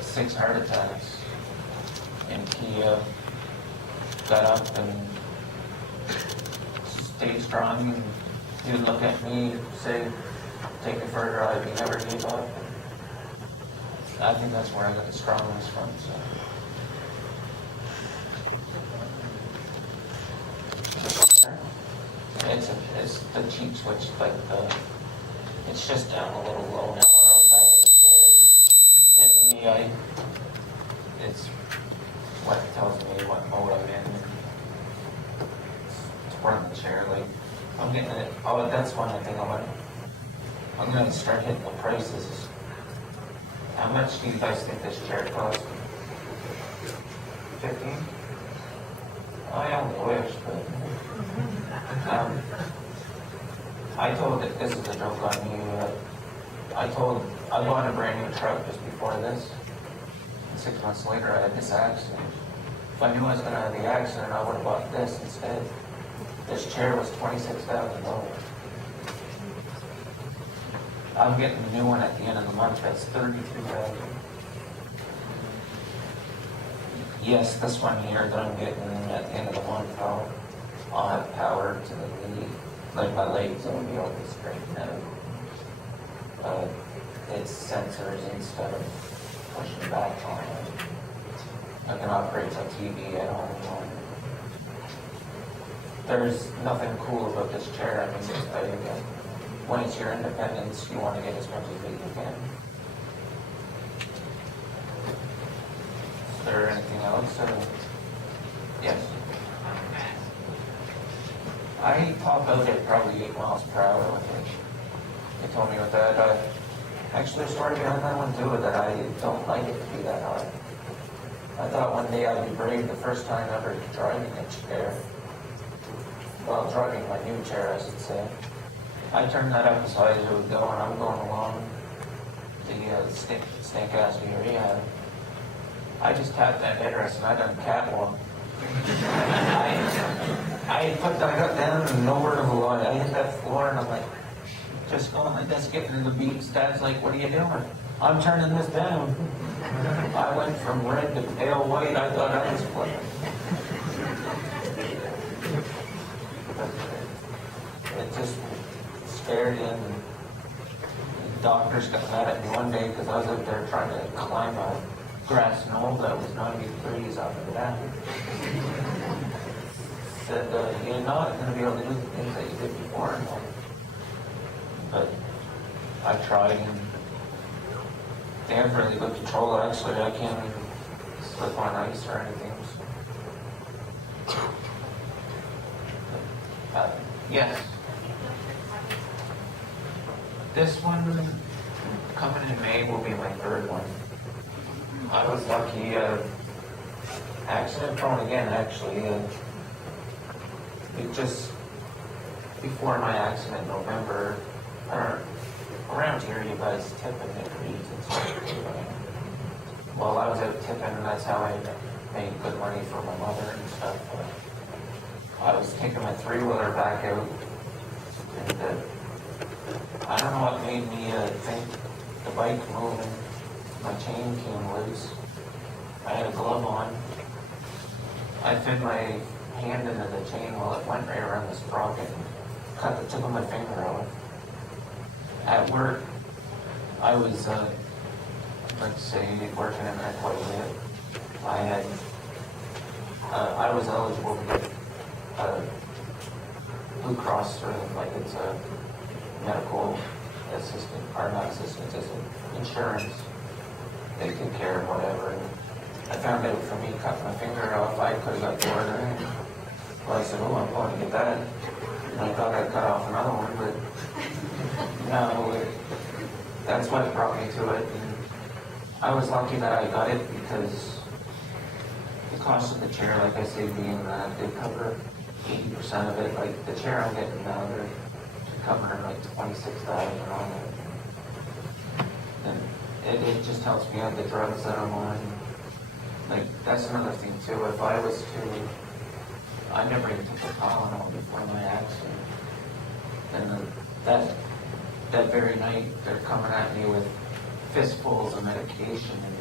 6 heart attacks, and he got up and stayed strong, and he would look at me, say, take me for a drive, he never gave up. I think that's where I got the strongness from, so. It's the cheap switch, like it's just down a little low now, or I'm back in the chair. It's hitting me, it's what tells me what mode I'm in. It's running the chair, like, I'm getting it, oh, that's one thing I'm gonna start hitting the prices. How much do you guys think this chair costs? 15? I only wish, but I told it, this is a joke on me, I bought a brand new truck just before this, and 6 months later I had this accident. If I knew I was going to have the accident, I would have bought this instead. This chair was $26,000. I'm getting a new one at the end of the month, that's $33,000. Yes, this one here that I'm getting at the end of the month, I'll have power to the knee, like my legs will be able to straighten out. It's sensors instead of pushing back on it. I can operate a TV at home. There's nothing cool about this chair. I mean, when it's your independence, you want to get as much as you can. Is there anything else? Yes. I top out at probably 8 miles per hour with it. They told me with that. Actually, there's a story behind that one too, that I don't like it to be that high. I thought one day I'd be brave the first time ever driving a chair. Well, driving my new chair, I should say. I turned that up as high as it would go, and I'm going along the snake ass area. I just tapped that headrest and I done catwalk. I put that up down and nowhere to go. I hit that floor and I'm like, just going like this, getting in the beats. Dad's like, what are you doing? I'm turning this down. I went from red to pale white. I thought I was playing. It just scared him. The doctors got mad at me one day because I was out there trying to climb a grass knoll that was 90 degrees off of the back. Said, you're not going to be able to do the things that you did before. But I tried, and they have really good control. Actually, I can't even slip on ice or anything. Yes. This one, coming in May, will be my 3rd one. I was lucky, accident prone again, actually. It just, before my accident in November, around here you guys tip and make reads and stuff. Well, I was out tipping, and that's how I made good money for my mother and stuff. I was taking my 3-wheeler back out, and I don't know what made me think the bike moving. My chain came loose. I had a glove on. I fit my hand into the chain while it went right around the sprocket and cut the tip of my finger off. At work, I was, let's say, working in there quite a bit. I was eligible to get Blue Cross, or like it's a medical assistant, or not assistant, it's insurance. They take care of whatever. And I found out for me cutting my finger off, I could have got the order. Well, I said, oh, I'm going to get that. And I thought I'd cut off another one, but no, that's what brought me to it. And I was lucky that I got it because the cost of the chair, like I say, being that they cover 80% of it. Like the chair I'm getting now, they're covering like $26,000 on it. And it just helps me out the drugs that I'm on. Like, that's another thing too. If I was to, I never even took the Tylenol before my accident. And that very night, they're coming at me with fistfuls of medication. And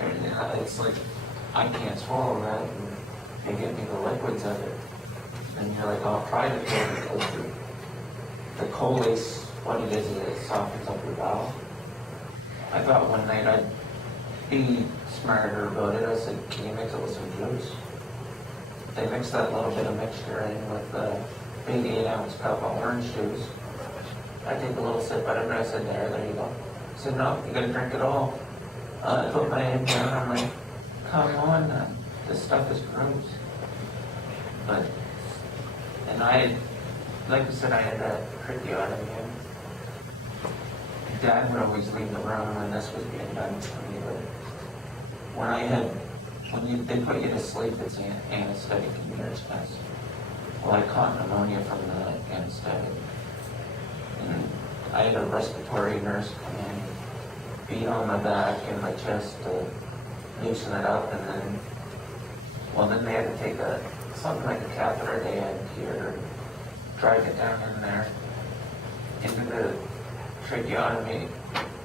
And it's like, I can't swallow that, and they give me the liquids of it. And you're like, I'll try to do it because the collace, what it is it softens up your bowel. I thought one night I'd be smarter about it. I said, can you mix it with some juice? They mixed that little bit of mixture in with the 88-ounce cup of orange juice. I take a little sip out of it, I said, there you go. I said, no, you gotta drink it all. I put my head down, I'm like, come on, man. This stuff is gross. But, and like I said, I had that tracheotomy in. Dad would always leave the room when this was being done to me, but they put you to sleep, it's anesthetic in your chest. Well, I caught pneumonia from the anesthetic. And I had a respiratory nurse come in, beat on my back and my chest to loosen it up, and then they had to take something like a catheter they had here, drive it down in there, into the tracheotomy,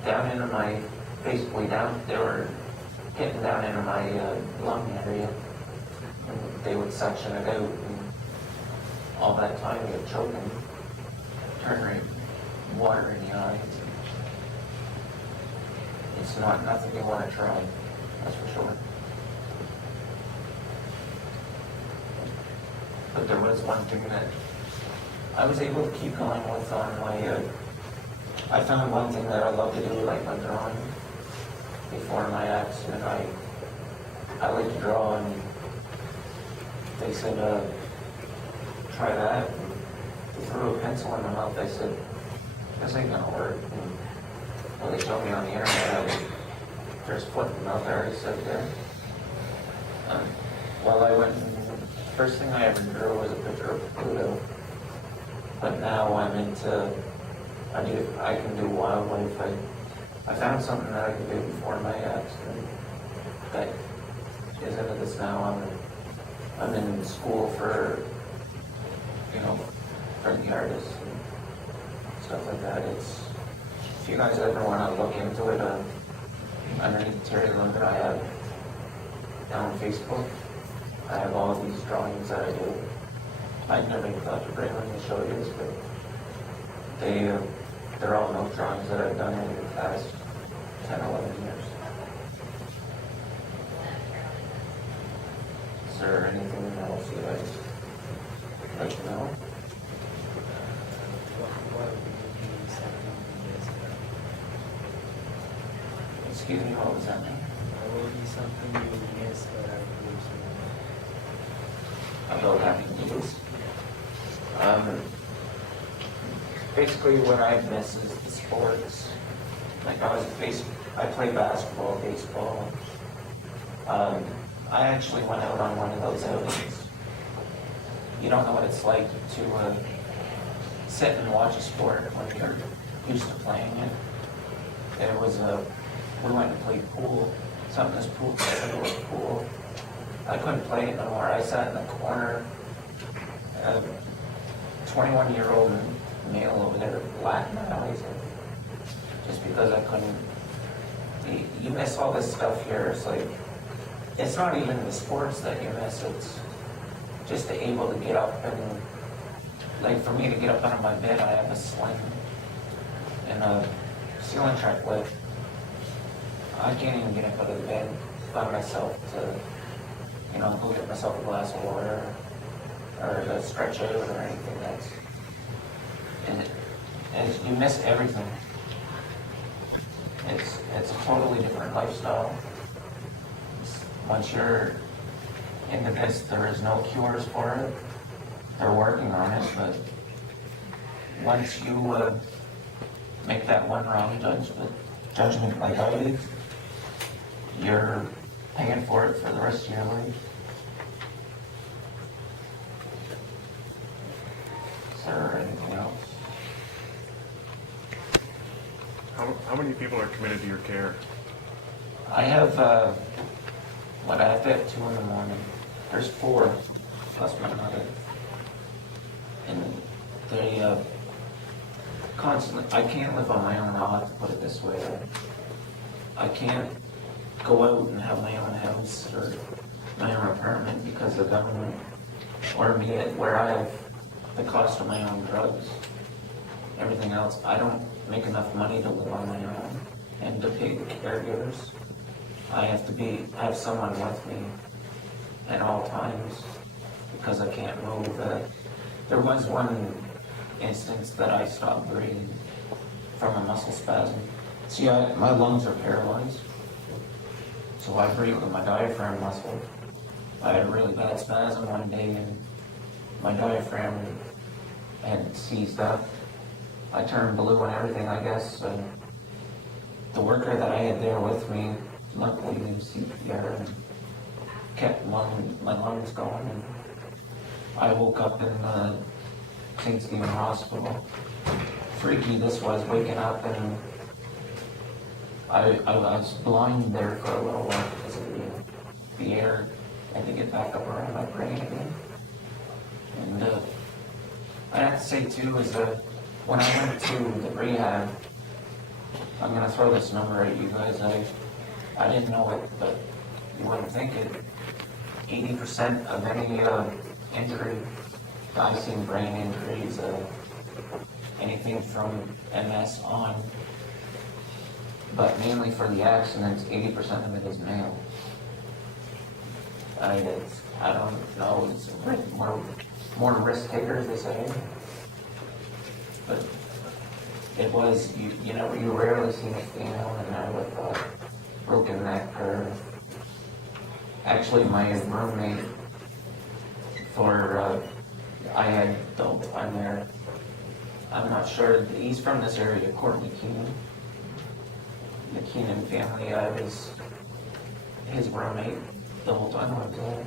down into my, basically down, they were getting down into my lung area, and they would suction it out, and all that time you're choking, turning water in the eyes. It's not nothing you want to try, that's for sure. But there was one thing that I was able to keep going with on my, I found one thing that I love to do, like my drawing. Before my accident, I like to draw, and they said, try that. And they threw a pencil in my mouth. I said, this ain't gonna work. And, well, they showed me on the internet, there's flipping out there, he said, there. Well, I went, first thing I ever drew was a picture of Pluto. But now I'm into, I can do wildlife. I found something that I could do before my accident that is into this now. I'm in school for, for the artists and stuff like that. If you guys ever want to look into it, underneath Terry Lund, I have down on Facebook, I have all these drawings that I do. I never even thought to bring them to show you, but they're all note drawings that I've done in the past 10, 11 years. Is there anything else you guys like to know? Excuse me, what was that name? What would be something you miss that I About having needles? Basically what I miss is the sports. Like I play basketball, baseball. I actually went out on one of those outings. You don't know what it's like to sit and watch a sport when you're used to playing it. We went to play pool, something this pool was pool. I couldn't play it no more. I sat in the corner, 21-year-old male over there laughing at me just because I couldn't. You miss all this stuff here. It's like, it's not even the sports that you miss, it's just to able to get up and, like for me to get up out of my bed, I have a sling and a ceiling track lift. I can't even get up out of the bed by myself to, go get myself a glass of water or to stretch out or anything. And you miss everything. It's a totally different lifestyle. Once you're into this, there is no cures for it. They're working on it, but once you make that one wrong judgment like I did, you're paying for it for the rest of your life. Is there anything else? How many people are committed to your care? I have, I have to have 2 in the morning. There's 4, plus my mother. And they constantly, I can't live on my own, I'll have to put it this way. I can't go out and have my own house or my own apartment because the government ordered me at where I have the cost of my own drugs. Everything else, I don't make enough money to live on my own and to pay the caregivers. I have to have someone with me at all times because I can't move. There was one instance that I stopped breathing from a muscle spasm. See, my lungs are paralyzed, so I breathe with my diaphragm muscle. I had a really bad spasm one day and my diaphragm had seized up. I turned blue and everything, I guess. The worker that I had there with me, luckily did CPR and kept my lungs going. And I woke up in the St. Stephen Hospital. Freaky this was, waking up, and I was blind there for a little while because of the air. I had to get back up around my brain again. And I have to say too is that when I went to the rehab, I'm gonna throw this number at you guys. I didn't know it, but you wouldn't think it. 80% of any injury, I've seen brain injuries, anything from MS on, but mainly for the accidents, 80% of it is male. I don't know, it's more risk takers, they say. But it was, you rarely see a female in there with a broken neck or, actually my roommate I'm there, I'm not sure, he's from this area, Courtney Keenan. The Keenan family, I was his roommate the whole time I was there.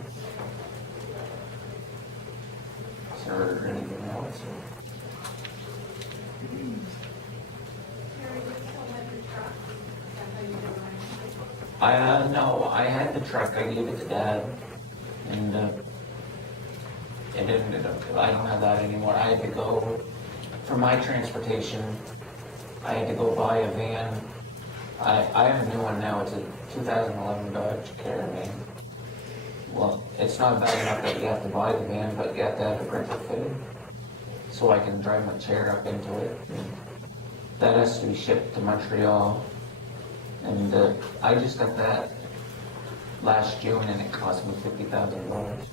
So, anything else? No, I had the truck, I gave it to Dad, and it ended up, I don't have that anymore. I had to go, for my transportation, I had to go buy a van. I have a new one now, it's a 2011 Dodge Caravan. Well, it's not bad enough that you have to buy the van, but you have to have it retrofitted, so I can drive my chair up into it. And that has to be shipped to Montreal. And I just got that last June, and it cost me $50,000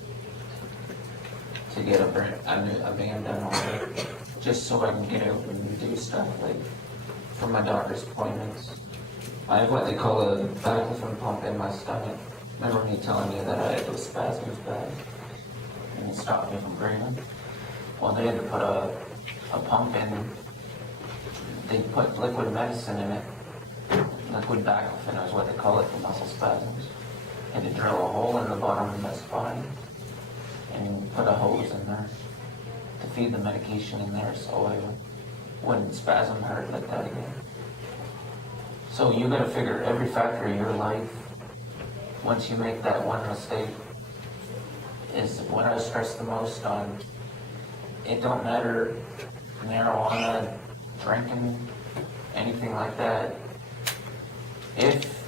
to get a van done on it, just so I can get out and do stuff like for my doctor's appointments. I have what they call a baclofen pump in my stomach. Remember me telling you that I had those spasms bad, and it stopped me from breathing? Well, they had to put a pump in. They put liquid medicine in it. Liquid baclofen is what they call it for muscle spasms. And to drill a hole in the bottom of my spine and put a hose in there to feed the medication in there so I wouldn't spasm hard like that again. So you gotta figure every factor of your life, once you make that one mistake, is what I stress the most on. It don't matter marijuana, drinking, anything like that. If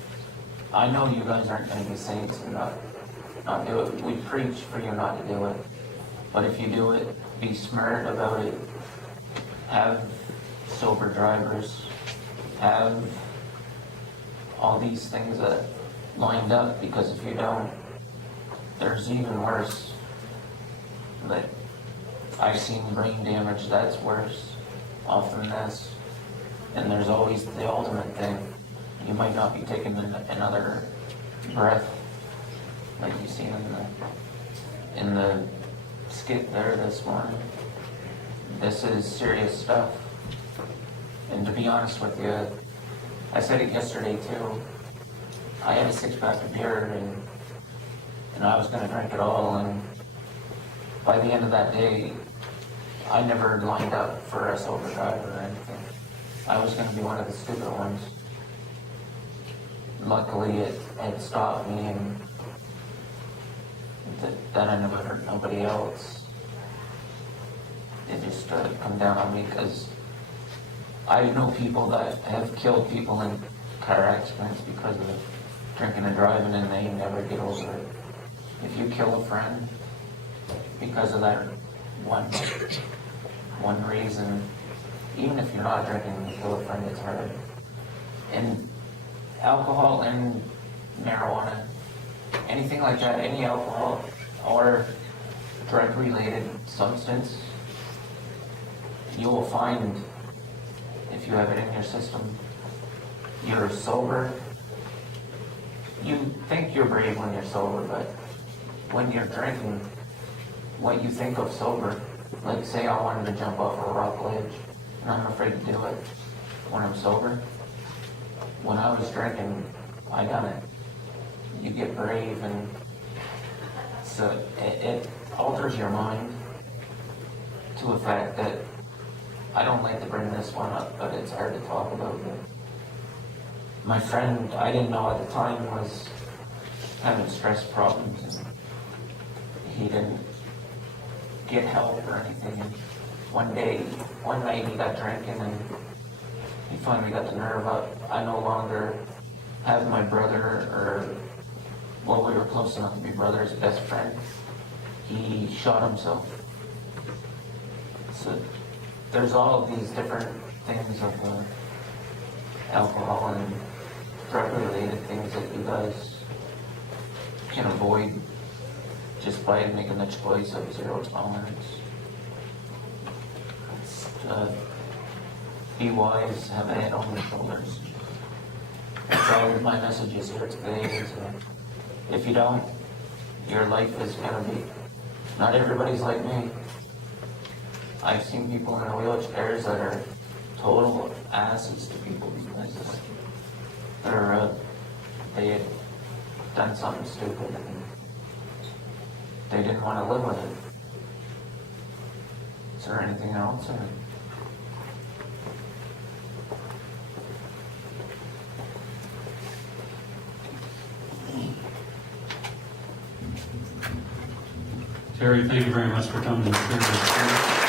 I know you guys aren't going to be saints and not do it, we preach for you not to do it. But if you do it, be smart about it. Have sober drivers. Have all these things that lined up, because if you don't, there's even worse. Like, I've seen brain damage that's worse often than this. And there's always the ultimate thing. You might not be taking another breath, like you seen in the skit there this morning. This is serious stuff. And to be honest with you, I said it yesterday too. I had a 6-pack of beer and I was gonna drink it all, and by the end of that day, I never lined up for a sober driver or anything. I was gonna be one of the stupid ones. Luckily, it stopped me, and that I never hurt nobody else. It just come down on me, because I know people that have killed people in car accidents because of drinking and driving and they never get over it. If you kill a friend because of that one reason, even if you're not drinking and you kill a friend, it's hard. And alcohol and marijuana, anything like that, any alcohol or drug-related substance, you will find, if you have it in your system, you're sober. You think you're brave when you're sober, but when you're drinking, what you think of sober, like say I wanted to jump off a rock ledge, and I'm afraid to do it when I'm sober. When I was drinking, I done it. You get brave, and so it alters your mind to a fact that I don't like to bring this one up, but it's hard to talk about it. My friend, I didn't know at the time, was having stress problems, and he didn't get help or anything. And one night he got drinking, and he finally got the nerve up. I no longer have my brother, or, well, we were close enough to be brothers, best friend. He shot himself. So there's all of these different things of alcohol and drug-related things that you guys can avoid just by making the choice of zero tolerance. Be wise, have a head on your shoulders. That's all my message is here today. Is, if you don't, your life is gonna be. Not everybody's like me. I've seen people in wheelchairs that are total asses to people because they had done something stupid and they didn't want to live with it. Is there anything else? Or? Terry, thank you very much for coming and sharing your experience.